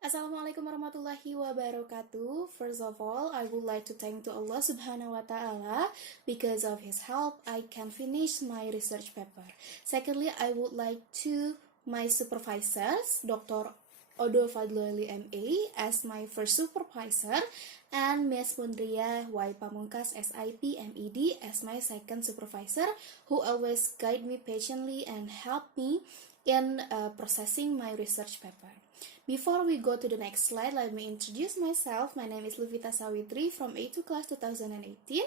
Assalamualaikum warahmatullahi wabarakatuh. First of all, I would like to thank to Allah subhanahu wa ta'ala. Because of his help, I can finish my research paper. Secondly, I would like to my supervisors, Dr. Odo Fadloeli M.A. as my first supervisor, and Ms. Mundriyah Y. Pamungkas S.Ip M.Ed as my second supervisor, who always guide me patiently and help me in processing my research paper. Before we go to the next slide, let me introduce myself. My name is Luvita Sawitry from A2 class 2018,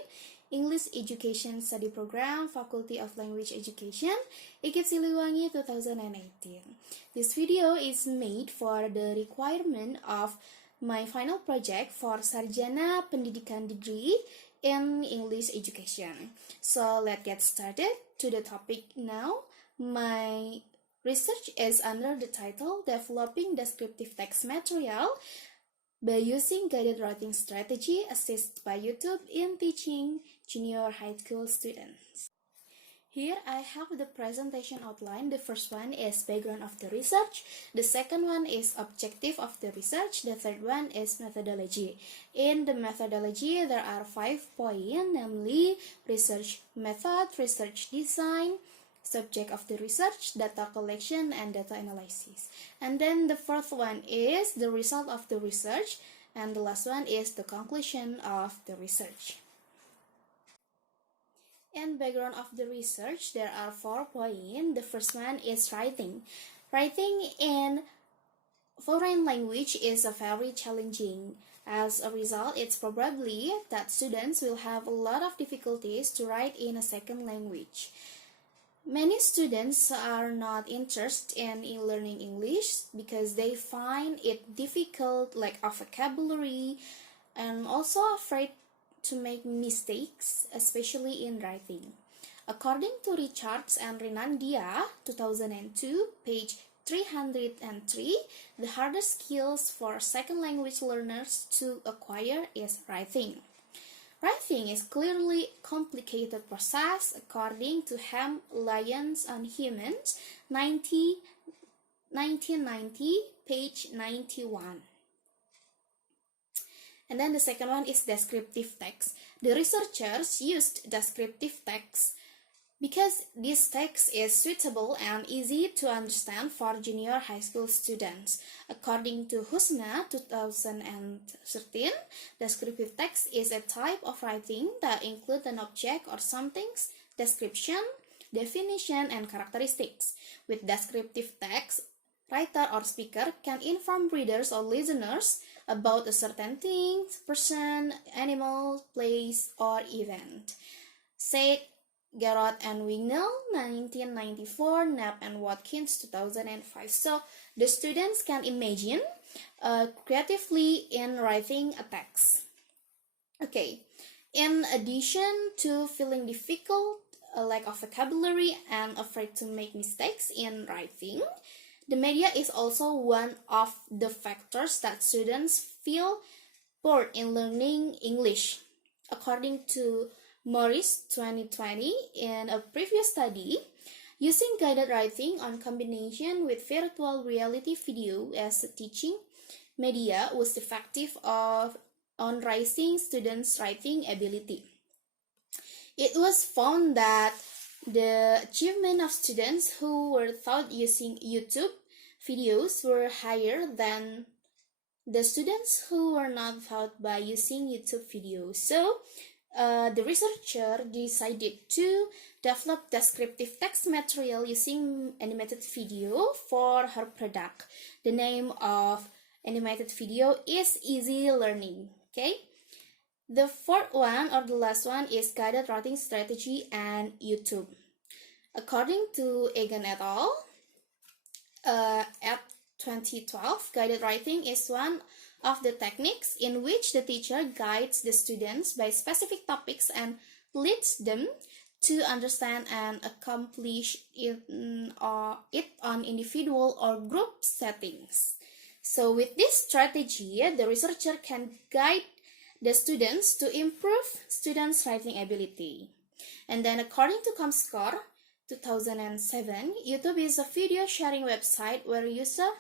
English Education Study Program, Faculty of Language Education, IKIP Siliwangi 2018. This video is made for the requirement of my final project for Sarjana Pendidikan degree in English Education. So let's get started to the topic now. My research is under the title Developing Descriptive Text Material by using guided writing strategy assisted by YouTube in teaching junior high school students. Here I have the presentation outline. The first one is background of the research. The second one is objective of the research. The third one is methodology. In the methodology, there are 5 points, namely research method, research design, subject of the research, data collection, and data analysis. And then the fourth one is the result of the research, and the last one is the conclusion of the research. In background of the research, there are 4 points. The first one is writing. Writing in foreign language is a very challenging. As a result, it's probably that students will have a lot of difficulties to write in a second language. Many students are not interested in learning English because they find it difficult, lack of vocabulary, and also afraid to make mistakes, especially in writing. According to Richards and Renandia, 2002, page 303, the hardest skills for second language learners to acquire is writing. Writing is clearly a complicated process according to Ham, Lyons, and Humans, 1990, page 91. And then the second one is descriptive text. The researchers used descriptive text because this text is suitable and easy to understand for junior high school students. According to Husna 2013, descriptive text is a type of writing that includes an object or something's description, definition, and characteristics. With descriptive text, writer or speaker can inform readers or listeners about a certain thing, person, animal, place, or event. Said Garrott and Wignall, 1994, Knapp and Watkins, 2005. So the students can imagine creatively in writing a text. Okay, in addition to feeling difficult, lack of vocabulary, and afraid to make mistakes in writing, the media is also one of the factors that students feel bored in learning English. According to Morris 2020, in a previous study, using guided writing on combination with virtual reality video as a teaching media was effective on raising students' writing ability. It was found that the achievement of students who were taught using YouTube videos were higher than the students who were not taught by using YouTube videos. So, the researcher decided to develop descriptive text material using animated video for her product. The name of animated video is Easy Learning. Okay. The fourth one or the last one is guided writing strategy and YouTube. According to Egan et al., at 2012, guided writing is one of the techniques in which the teacher guides the students by specific topics and leads them to understand and accomplish it on individual or group settings. So with this strategy, the researcher can guide the students to improve students' writing ability. And then according to ComScore 2007, YouTube is a video sharing website where users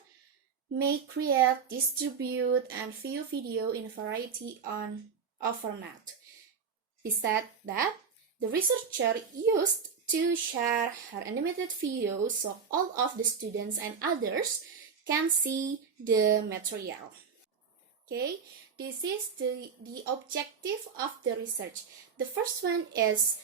may create, distribute, and view video in a variety of format. Besides that, the researcher used to share her animated videos so all of the students and others can see the material. Okay, this is the objective of the research. The first one is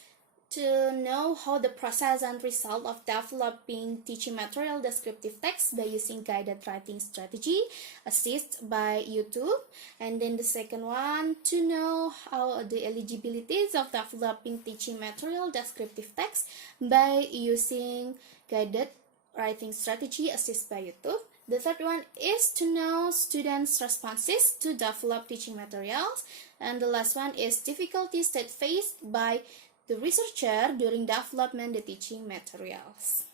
to know how the process and result of developing teaching material descriptive text by using guided writing strategy assisted by YouTube. And then the second one, to know how the eligibilities of developing teaching material descriptive text by using guided writing strategy assisted by YouTube. The third one is to know students' responses to develop teaching materials. And the last one is difficulties that faced by the researcher during development of the teaching materials.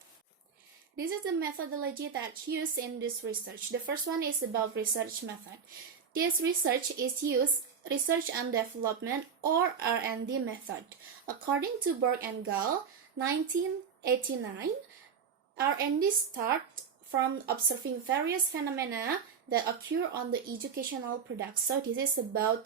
This is the methodology that's used in this research. The first one is about research method. This research is used research and development or R&D method. According to Berg and Gall, 1989, R&D start from observing various phenomena that occur on the educational products. So this is about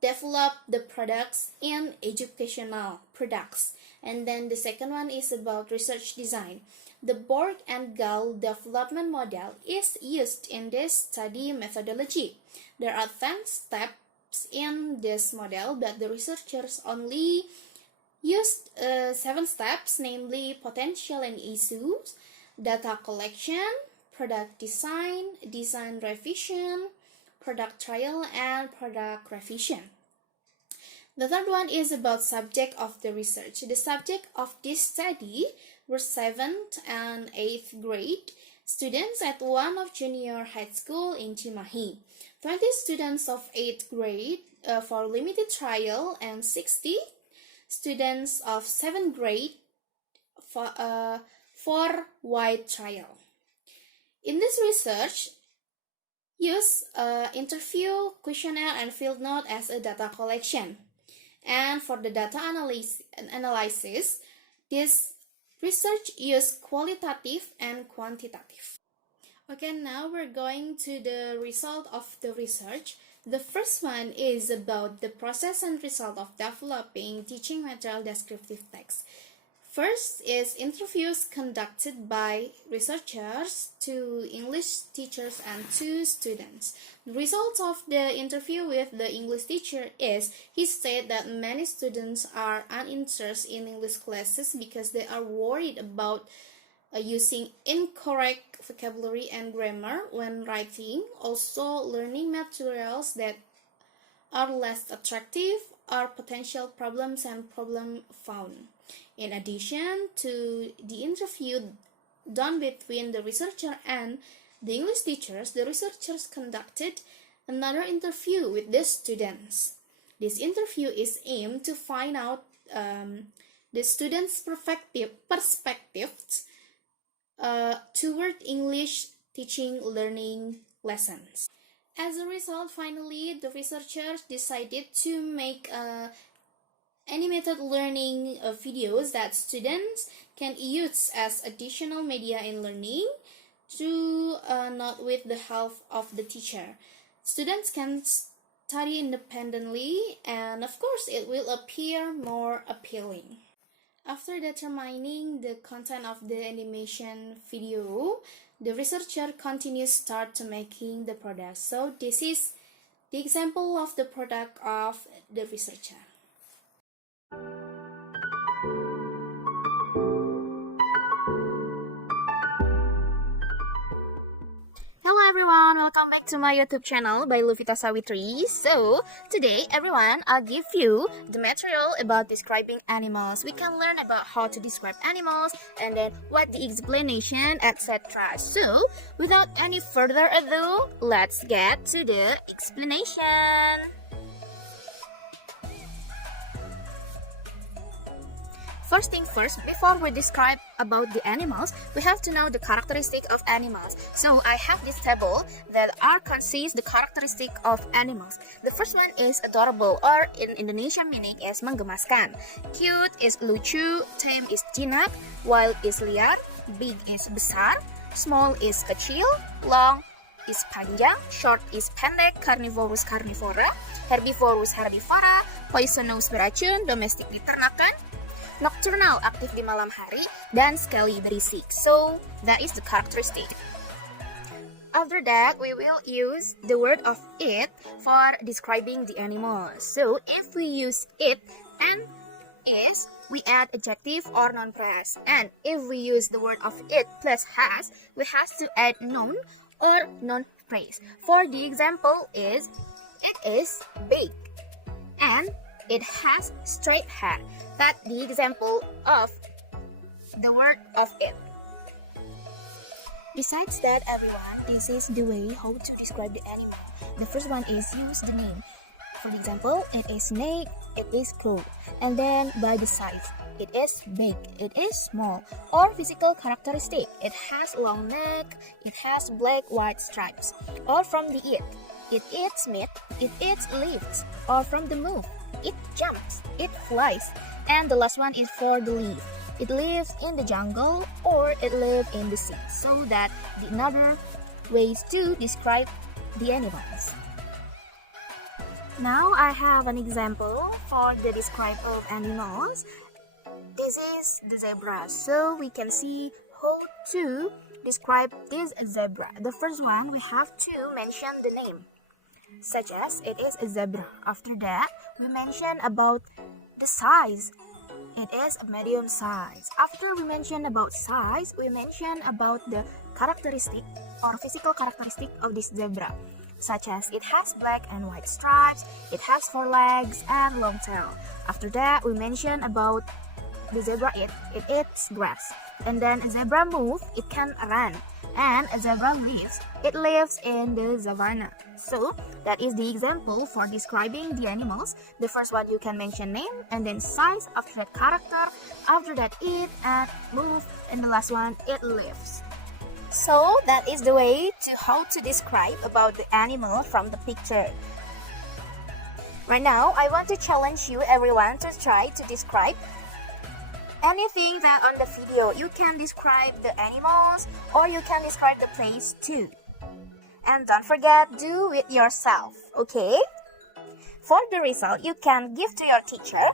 develop the products in educational products. And then the second one is about research design. The Borg and Gall development model is used in this study methodology. There are 10 steps in this model, but the researchers only used 7 steps, namely potential and issues, data collection, product design, design revision, product trial, and product revision. The third one is about subject of the research. The subject of this study were 7th and 8th grade students at one of junior high school in Cimahi, 20 students of 8th grade for limited trial, and 60 students of 7th grade for wide trial. In this research, use interview, questionnaire, and field note as a data collection. And for the data analysis, this research used qualitative and quantitative. Okay, now we're going to the result of the research. The first one is about the process and result of developing teaching material descriptive text. First is interviews conducted by researchers to English teachers and to students. The results of the interview with the English teacher is he said that many students are uninterested in English classes because they are worried about using incorrect vocabulary and grammar when writing. Also, learning materials that are less attractive are potential problems and problem found. In addition to the interview done between the researcher and the English teachers, the researchers conducted another interview with the students. This interview is aimed to find out the students' perspectives toward English teaching learning lessons. As a result, finally, the researchers decided to make animated learning videos that students can use as additional media in learning, not with the help of the teacher. Students can study independently, and of course it will appear more appealing. After determining the content of the animation video, the researcher continues start to making the product. So this is the example of the product of the researcher. Hello everyone, welcome back to my YouTube channel by Luvita Sawitry. So, today everyone, I'll give you the material about describing animals. We can learn about how to describe animals and then what the explanation, etc. So, without any further ado, let's get to the explanation. First thing first, before we describe about the animals, we have to know the characteristic of animals. So I have this table that consists the characteristic of animals. The first one is adorable, or in Indonesian meaning is menggemaskan. Cute is lucu, tame is jinak, wild is liar, big is besar, small is kecil, long is panjang, short is pendek, carnivorous carnivora, herbivorous herbivora, poisonous beracun, domestic diternakan, nocturnal aktif di malam hari, dan scaly berisik. So that is the characteristic. After that, we will use the word of it for describing the animal. So if we use it and is, we add adjective or noun phrase. And if we use the word of it plus has, we have to add noun or noun phrase. For the example is, it is big and it has straight hair. That's the example of the word of it. Besides that, everyone, this is the way how to describe the animal. The first one is use the name. For example, it is snake, it is crow. And then by the size, it is big, it is small. Or physical characteristic, it has long neck, it has black-white stripes. Or from the eat, it eats meat, it eats leaves. Or from the move, it jumps, it flies. And the last one is for the leaf. It lives in the jungle or it lives in the sea. So that the another ways to describe the animals. Now I have an example for the describe of animals. This is the zebra. So we can see how to describe this zebra. The first one, we have to mention the name, such as it is a zebra. After that, we mention about the size. It is a medium size. After we mention about size, we mention about the characteristic or physical characteristic of this zebra, such as it has black and white stripes, it has 4 legs and long tail. After that, we mention about the zebra it eats grass. And then a zebra move, it can run. And a zebra lives, it lives in the savanna. So that is the example for describing the animals. The first one, you can mention name and then size, after that character, after that eat and move, and the last one, it lives. So that is the way to how to describe about the animal from the picture. Right now, I want to challenge you everyone to try to describe anything that on the video. You can describe the animals or you can describe the place too. And don't forget, do it yourself, okay? For the result, you can give to your teacher.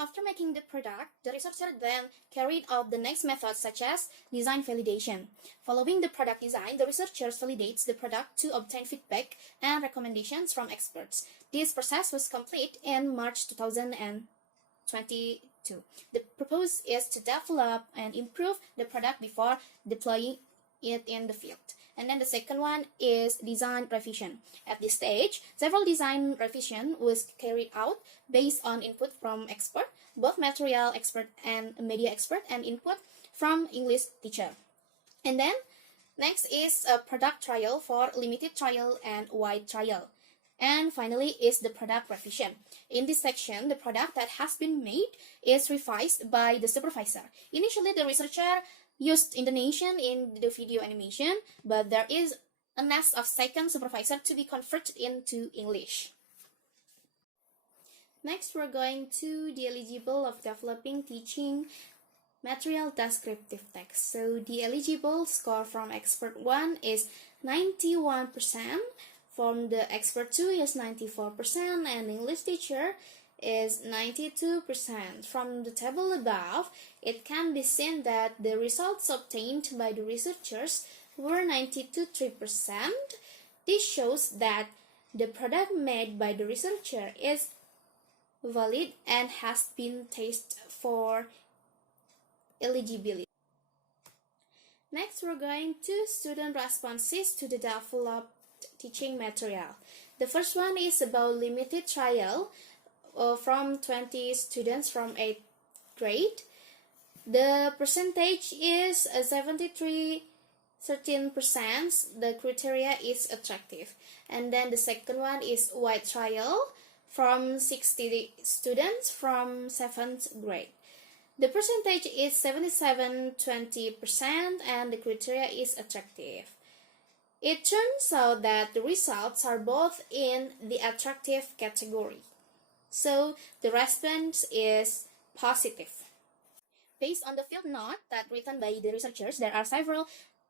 After making the product, the researcher then carried out the next methods such as design validation. Following the product design, the researchers validates the product to obtain feedback and recommendations from experts. This process was complete in March 2022. The purpose is to develop and improve the product before deploying it in the field. And then the second one is design revision. At this stage, several design revision was carried out based on input from expert, both material expert and media expert, and input from English teacher. And then next is a product trial for limited trial and wide trial. And finally is the product revision. In this section, the product that has been made is revised by the supervisor. Initially, the researcher used Indonesian in the video animation, but there is a nest of second supervisor to be converted into English. Next, we're going to the eligible of developing teaching material descriptive text. So the eligible score from expert 1 is 91%, from the expert 2 is 94%, and English teacher is 92%. From the table above, it can be seen that the results obtained by the researchers were 92.3%. This shows that the product made by the researcher is valid and has been tested for eligibility. Next, we're going to student responses to the developed teaching material. The first one is about limited trial from 20 students from 8th grade. The percentage is 73.13%. The criteria is attractive. And then the second one is wide trial from 60 students from 7th grade. The percentage is 77.20% and the criteria is attractive. It turns out that the results are both in the attractive category. So the response is positive. Based on the field note that written by the researchers, there are several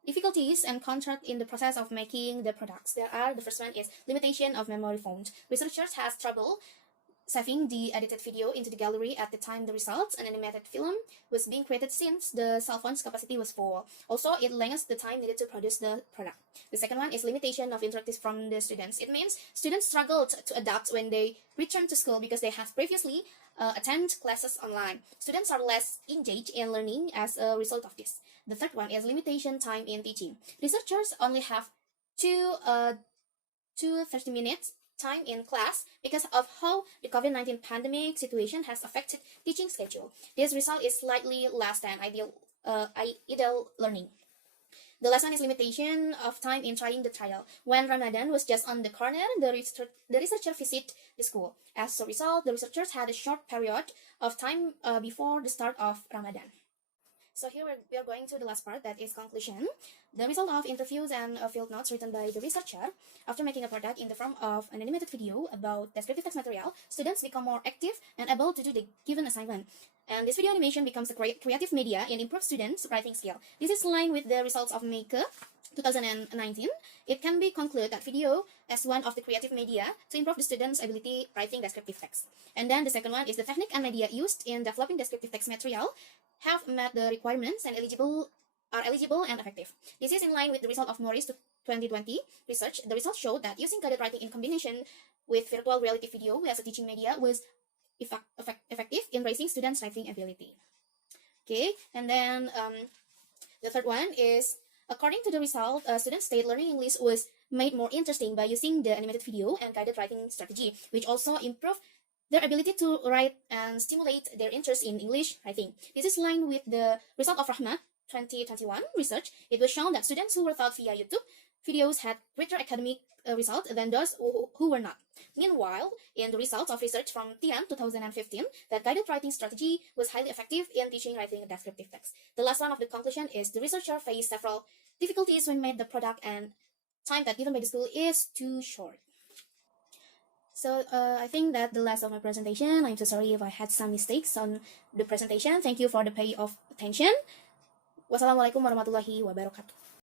difficulties encountered in the process of making the products. The first one is limitation of memory found. Researchers has trouble saving the edited video into the gallery at the time the results, an animated film, was being created since the cell phone's capacity was full. Also, it lengthens the time needed to produce the product. The second one is limitation of interactives from the students. It means students struggled to adapt when they return to school because they have previously attended classes online. Students are less engaged in learning as a result of this. The third one is limitation time in teaching. Researchers only have two 30 minutes time in class because of how the COVID-19 pandemic situation has affected teaching schedule. This result is slightly less than ideal learning. The last one is limitation of time in trying the trial. When Ramadan was just on the corner, the researcher visited the school. As a result, the researchers had a short period of time before the start of Ramadan. So here we are going to the last part, that is conclusion. The result of interviews and field notes written by the researcher. After making a product in the form of an animated video about descriptive text material, students become more active and able to do the given assignment. And this video animation becomes a creative media and improves students' writing skill. This is in line with the results of Maker 2019. It can be concluded that video as one of the creative media to improve the students' ability writing descriptive text. And then the second one is the technique and media used in developing descriptive text material have met the requirements and are eligible and effective. This is in line with the result of Morris 2020 research. The results showed that using guided writing in combination with virtual reality video as a teaching media was effective in raising students' writing ability. Okay, and then the third one is, according to the result, students state learning English was made more interesting by using the animated video and guided writing strategy, which also improved their ability to write and stimulate their interest in English writing. This is in line with the result of Rahmat 2021 research. It was shown that students who were taught via YouTube videos had greater academic results than those who were not. Meanwhile, in the results of research from Tian 2015, that guided writing strategy was highly effective in teaching writing descriptive text. The last one of the conclusion is the researcher faced several difficulties when made the product, and time that given by the school is too short. So I think that the last of my presentation. I'm so sorry if I had some mistakes on the presentation. Thank you for the pay of attention. Wassalamualaikum warahmatullahi wabarakatuh.